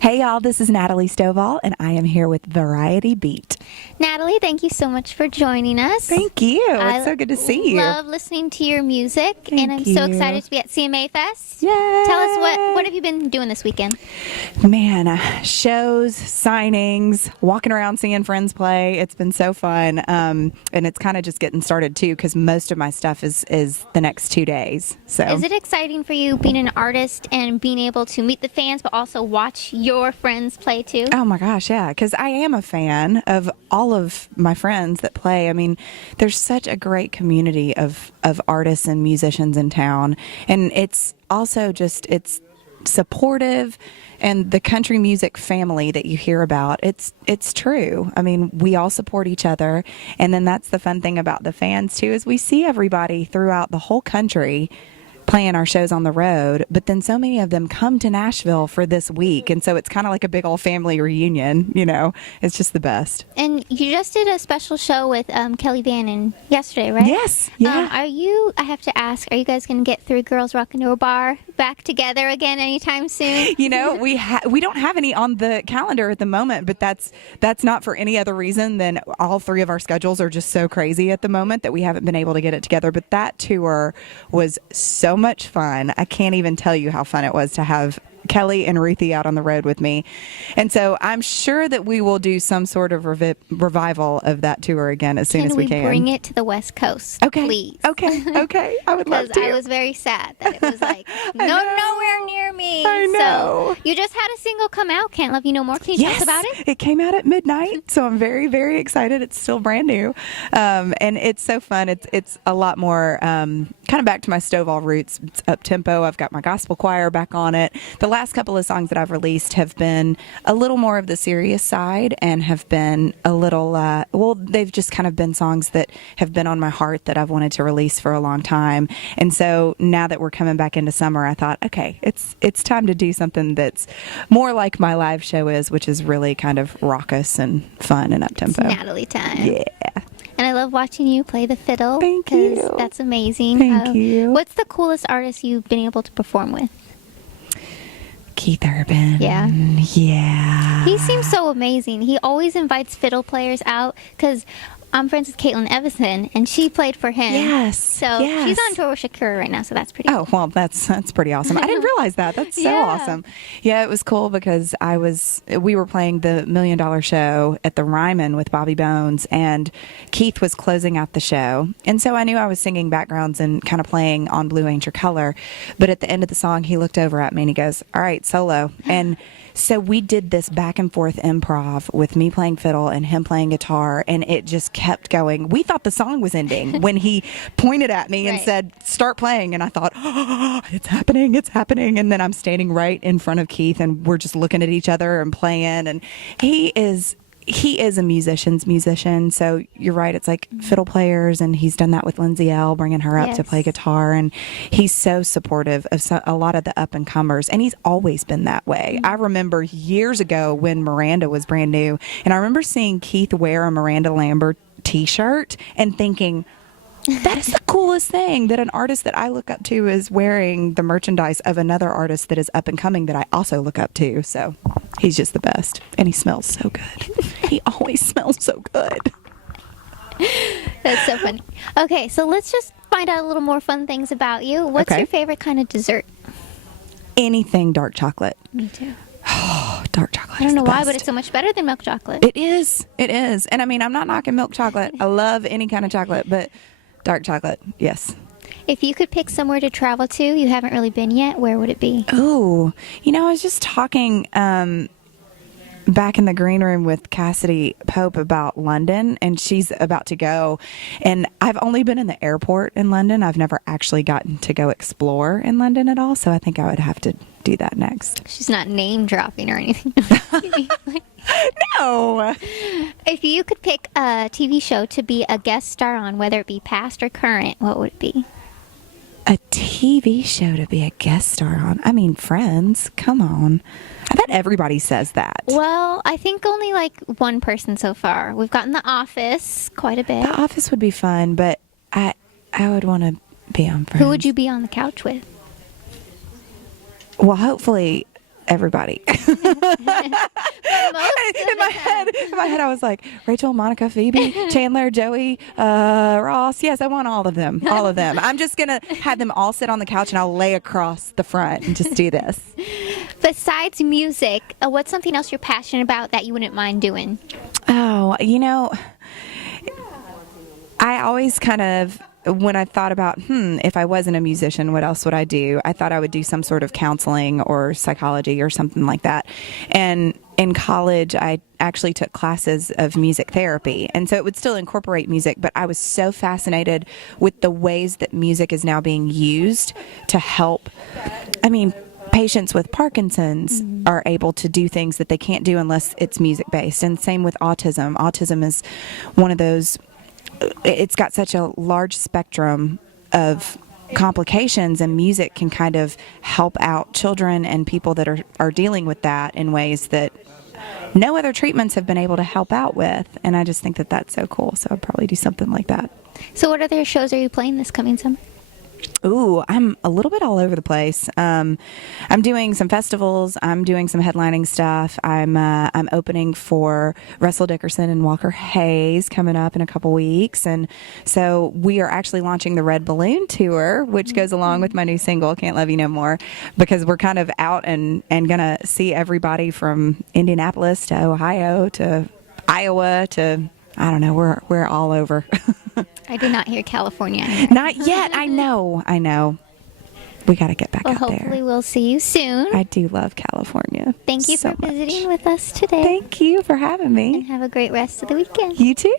Hey y'all, this is Natalie Stovall, and I am here with Variety Beat. Natalie, thank you so much for joining us. Thank you. It's so good to see you. I love listening to your music, Thank and I'm so you. excited to be at CMA Fest. Yay! Tell us what have you been doing this weekend? Man, shows, signings, walking around seeing friends play. It's been so fun, and it's kind of just getting started too, because most of my stuff is the next 2 days. So Is it exciting for you being an artist and being able to meet the fans, but also watch your friends play too? Oh my gosh, yeah, because I am a fan of all of my friends that play. I mean, there's such a great community of artists and musicians in town, and it's also just, it's supportive, and the country music family that you hear about, it's true. I mean, we all support each other, and then that's the fun thing about the fans too, is we see everybody throughout the whole country playing our shows on the road, but then so many of them come to Nashville for this week, and so it's kind of like a big old family reunion. It's just the best. And you just did a special show with Kelly Bannon yesterday, right? Yes, yeah. I have to ask, are you guys going to get Three Girls Rockin' to a Bar back together again anytime soon? We don't have any on the calendar at the moment, but that's not for any other reason than all three of our schedules are just so crazy at the moment that we haven't been able to get it together. But that tour was so much fun. I can't even tell you how fun it was to have Kelly and Ruthie out on the road with me. And so I'm sure that we will do some sort of revival of that tour again as soon as we can. Can we bring it to the West Coast, okay, please? Okay. I would love to. Because I was very sad that it was like, nowhere near me. I know. So you just had a single come out, Can't Love You No More. Can you tell us about it? It came out at midnight, so I'm very, very excited. It's still brand new. And it's so fun. It's a lot more kind of back to my Stovall roots. It's up-tempo. I've got my gospel choir back on it. The last couple of songs that I've released have been a little more of the serious side and have been a little, they've just kind of been songs that have been on my heart that I've wanted to release for a long time. And so now that we're coming back into summer, I thought, okay, it's time to do something that's more like my live show is, which is really kind of raucous and fun and up-tempo. It's Natalie time. Yeah. And I love watching you play the fiddle. Thank you. That's amazing. Thank you. What's the coolest artist you've been able to perform with? Keith Urban. Yeah. Yeah. He seems so amazing. He always invites fiddle players out because I'm friends with Caitlin Evison, and she played for him. Yes. So yes. she's on tour with Shakira right now, so that's pretty cool. Oh, well, that's pretty awesome. I didn't realize that. That's so Yeah. awesome. Yeah, it was cool because we were playing the $1 Million Show at the Ryman with Bobby Bones, and Keith was closing out the show. And so I knew I was singing backgrounds and kind of playing on Blue Ain't Your Color. But at the end of the song, he looked over at me and he goes, "All right, solo." And so we did this back and forth improv with me playing fiddle and him playing guitar, and it just kept going. We thought the song was ending when he pointed at me and Right. said, "Start playing." And I thought, "Oh, it's happening. And then I'm standing right in front of Keith, and we're just looking at each other and playing. And he is a musician's musician. So you're right. It's like fiddle players, and he's done that with Lindsay L, bringing her up to Yes. play guitar. And he's so supportive of a lot of the up and comers. And he's always been that way. I remember years ago when Miranda was brand new, and I remember seeing Keith wear a Miranda Lambert t-shirt and thinking, that is the coolest thing, that an artist that I look up to is wearing the merchandise of another artist that is up and coming that I also look up to. So he's just the best, and he smells so good. He always smells so good. That's so funny. Okay, so let's just find out a little more fun things about you. What's Okay. your favorite kind of dessert? Anything dark chocolate. Me too. Oh, dark chocolate. I don't know why, best. but it's so much better than milk chocolate. It is. And I mean, I'm not knocking milk chocolate. I love any kind of chocolate, but dark chocolate, yes. If you could pick somewhere to travel to, you haven't really been yet, where would it be? Oh, I was just talking back in the green room with Cassidy Pope about London, and she's about to go. And I've only been in the airport in London. I've never actually gotten to go explore in London at all, so I think I would have to do that next. She's not name dropping or anything. No. If you could pick a TV show to be a guest star on, whether it be past or current, what would it be? A TV show to be a guest star on? I mean, Friends. Come on. I bet everybody says that. Well, I think only like one person so far. We've gotten The Office quite a bit. The Office would be fun, but I would want to be on Friends. Who would you be on the couch with? Well, hopefully everybody. In my head, I was like, Rachel, Monica, Phoebe, Chandler, Joey, Ross. Yes, I want all of them. All of them. I'm just going to have them all sit on the couch and I'll lay across the front and just do this. Besides music, what's something else you're passionate about that you wouldn't mind doing? Oh, I always kind of, when I thought about, if I wasn't a musician, what else would I do? I thought I would do some sort of counseling or psychology or something like that. And in college, I actually took classes of music therapy. And so it would still incorporate music, but I was so fascinated with the ways that music is now being used to help. Patients with Parkinson's are able to do things that they can't do unless it's music-based. And same with autism. Autism is one of those, it's got such a large spectrum of complications, and music can kind of help out children and people that are dealing with that in ways that no other treatments have been able to help out with. And I just think that that's so cool. So I'd probably do something like that. So what other shows are you playing this coming summer? Ooh, I'm a little bit all over the place. I'm doing some festivals. I'm doing some headlining stuff. I'm opening for Russell Dickerson and Walker Hayes coming up in a couple weeks, and so we are actually launching the Red Balloon Tour, which goes along with my new single "Can't Love You No More," because we're kind of out and gonna see everybody from Indianapolis to Ohio to Iowa to, I don't know, we're all over. I did not hear California. Not yet. I know. We got to get back out there. Hopefully we'll see you soon. I do love California. Thank you so for visiting with us today. Thank you for having me. And have a great rest of the weekend. You too.